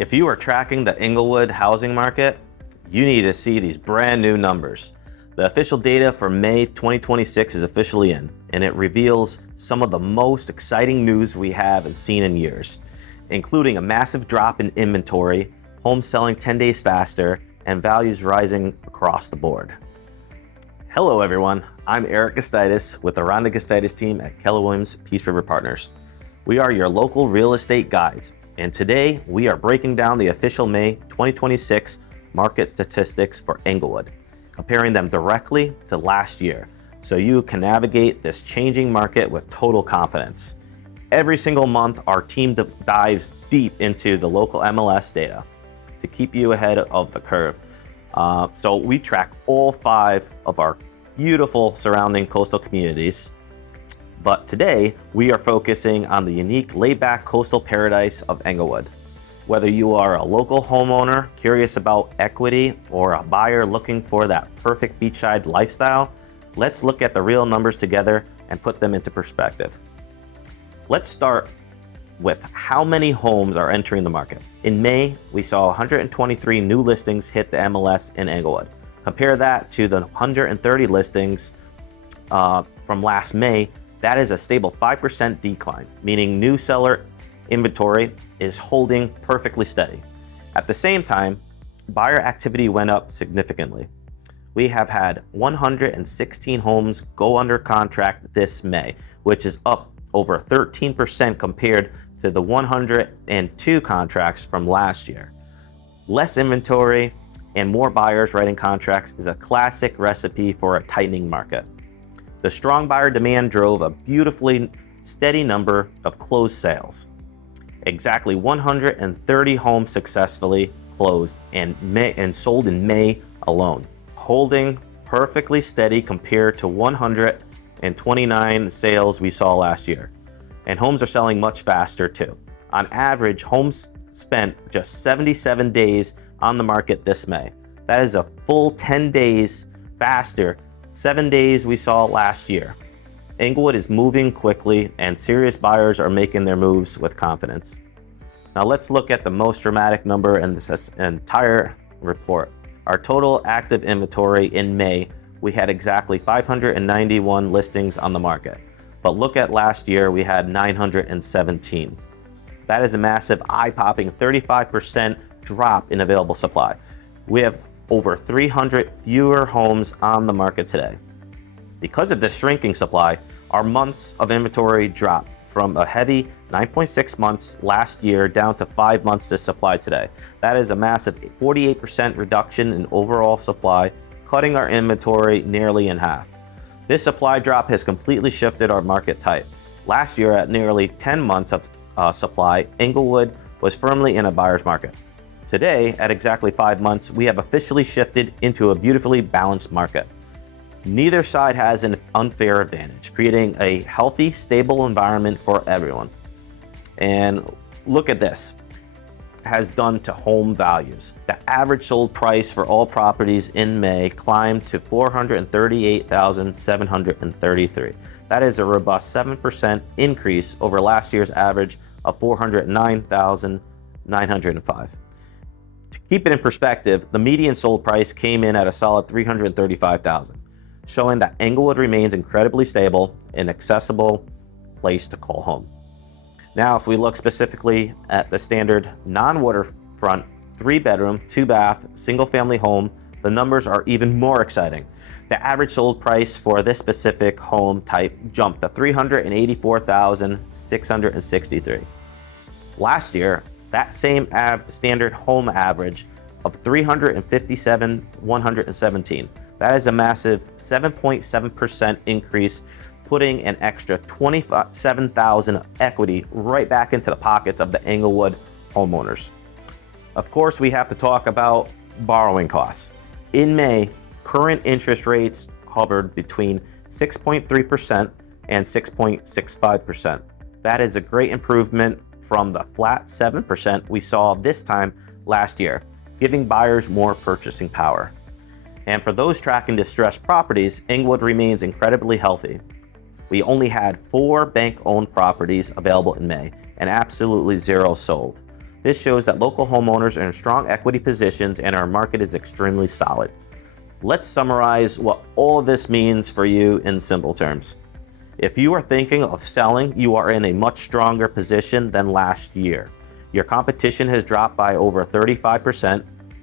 If you are tracking the Englewood housing market, you need to see these brand new numbers. The official data for May 2026 is officially in, and it reveals some of the most exciting news we haven't seen in years, including a massive drop in inventory, homes selling 10 days faster, and values rising across the board. Hello everyone, I'm Eric Gustitus with the Rhonda Gustitus Team at Keller Peace River Partners. We are your local real estate guides, and today we are breaking down the official May 2026 market statistics for Englewood, comparing them directly to last year so you can navigate this changing market with total confidence. Every single month, our team dives deep into the local MLS data to keep you ahead of the curve. So we track all 5 of our beautiful surrounding coastal communities. But today, we are focusing on the unique laid-back coastal paradise of Englewood. Whether you are a local homeowner curious about equity or a buyer looking for that perfect beachside lifestyle, let's look at the real numbers together and put them into perspective. Let's start with how many homes are entering the market. In May, we saw 123 new listings hit the MLS in Englewood. Compare that to the 130 listings from last May. That is a stable 5% decline, meaning new seller inventory is holding perfectly steady. At the same time, buyer activity went up significantly. We have had 116 homes go under contract this May, which is up over 13% compared to the 102 contracts from last year. Less inventory and more buyers writing contracts is a classic recipe for a tightening market. The strong buyer demand drove a beautifully steady number of closed sales. Exactly 130 homes successfully closed and sold in May alone, holding perfectly steady compared to 129 sales we saw last year. And homes are selling much faster too. On average, homes spent just 77 days on the market this May. That is a full 10 days faster 7 days we saw last year. Englewood is moving quickly and serious buyers are making their moves with confidence. Now let's look at the most dramatic number in this entire report. Our total active inventory in May, we had exactly 591 listings on the market. But look at last year, we had 917. That is a massive eye-popping 35% drop in available supply. We have over 300 fewer homes on the market today. Because of this shrinking supply, our months of inventory dropped from a heavy 9.6 months last year down to 5 months to supply today. That is a massive 48% reduction in overall supply, cutting our inventory nearly in half. This supply drop has completely shifted our market type. Last year, at nearly 10 months of supply, Englewood was firmly in a buyer's market. Today, at exactly 5 months, we have officially shifted into a beautifully balanced market. Neither side has an unfair advantage, creating a healthy, stable environment for everyone. And look at this has done to home values. The average sold price for all properties in May climbed to $438,733. That is a robust 7% increase over last year's average of $409,905. To keep it in perspective, the median sold price came in at a solid $335,000, showing that Englewood remains incredibly stable and accessible place to call home. Now, if we look specifically at the standard non-waterfront 3-bedroom, 2-bath, single-family home, the numbers are even more exciting. The average sold price for this specific home type jumped to $384,663. Last year, that same standard home average of $357,117. That is a massive 7.7% increase, putting an extra $27,000 equity right back into the pockets of the Englewood homeowners. Of course, we have to talk about borrowing costs. In May, current interest rates hovered between 6.3% and 6.65%. That is a great improvement from the flat 7% we saw this time last year, giving buyers more purchasing power. And for those tracking distressed properties, Englewood remains incredibly healthy. We only had 4 bank-owned properties available in May and absolutely 0 sold. This shows that local homeowners are in strong equity positions and our market is extremely solid. Let's summarize what all this means for you in simple terms. If you are thinking of selling, you are in a much stronger position than last year. Your competition has dropped by over 35%.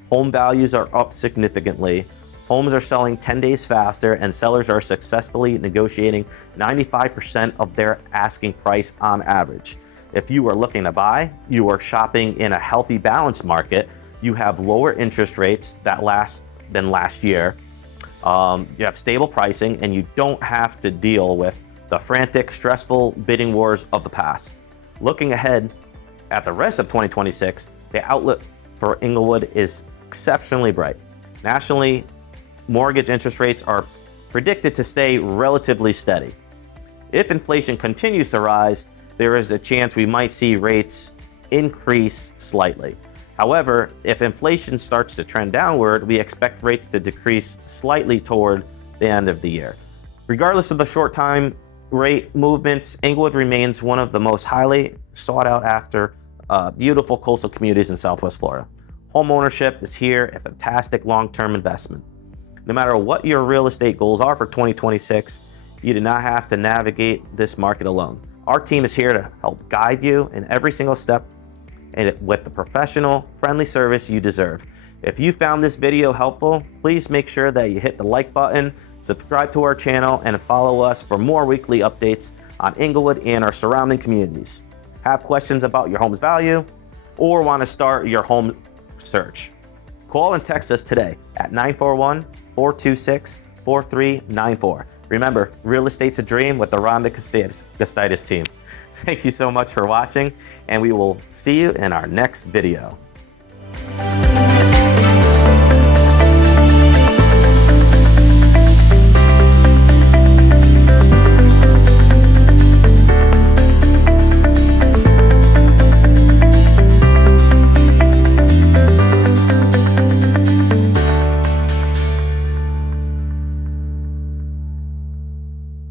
Home values are up significantly. Homes are selling 10 days faster, and sellers are successfully negotiating 95% of their asking price on average. If you are looking to buy, you are shopping in a healthy, balanced market. You have lower interest rates than last year. You have stable pricing, and you don't have to deal with the frantic, stressful bidding wars of the past. Looking ahead at the rest of 2026, the outlook for Englewood is exceptionally bright. Nationally, mortgage interest rates are predicted to stay relatively steady. If inflation continues to rise, there is a chance we might see rates increase slightly. However, if inflation starts to trend downward, we expect rates to decrease slightly toward the end of the year. Regardless of the short-time rate movements, Englewood remains one of the most highly sought out after beautiful coastal communities in Southwest Florida. Home ownership is here a fantastic long-term investment. No matter what your real estate goals are for 2026, you do not have to navigate this market alone. Our team is here to help guide you in every single step and with the professional, friendly service you deserve. If you found this video helpful, please make sure that you hit the like button, subscribe to our channel, and follow us for more weekly updates on Englewood and our surrounding communities. Have questions about your home's value or want to start your home search? Call and text us today at 941-426-4394. Remember, real estate's a dream with the Rhonda Gustitus Team. Thank you so much for watching, and we will see you in our next video.